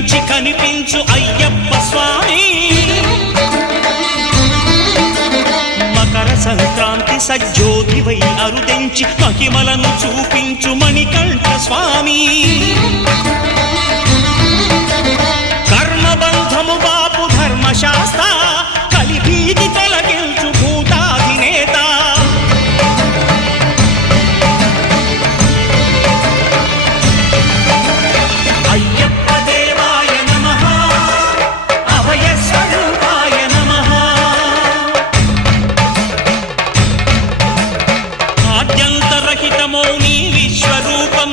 కనిపించి కనిపించు అయ్యప్ప స్వామి మకర సంక్రాంతి సజ్జోతివై అరుదెంచి మహిమలను చూపించు మణికంఠ స్వామి కర్మబంధము బాపు ధర్మశాస్త్ర కలిభీతి తొలగించు భూతాధినేత అయ్యప్ప దేవాయ నమః అభయ స్వరూపాయ నమః ఆద్యంతరహితమౌ నీ విశ్వరూపం